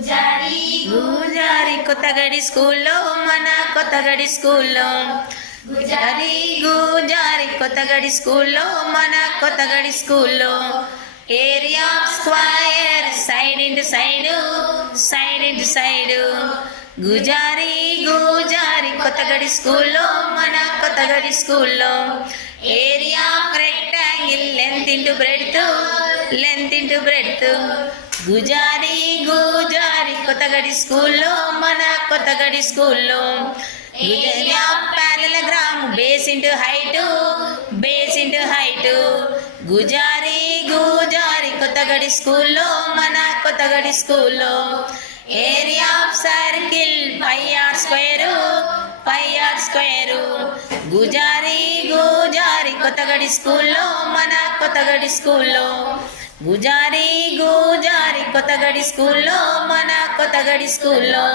గుజారి కొత్తగడి స్కూల్లో మన కొత్తగడి స్కూల్లో గుజారి కొత్తగడి స్కూల్లో మన కొత్తగడి స్కూల్లో area square side into side గుజారి కొత్తగడి స్కూల్లో మన కొత్తగడి స్కూల్లో area rectangle length into breadth గుజారి కొత్తగడి స్కూల్లో మన కొత్తగడి స్కూల్లో area parallelogram base into height గుజారి కొత్తగడి స్కూల్లో మన కొత్తగడి స్కూల్లో area of circle 5r square గుజారి కొత్తగడి స్కూల్లో మన కొత్తగడి స్కూల్లో గుజారి కొత్తగడి స్కూల్లో మన కొత్తగడి స్కూల్లో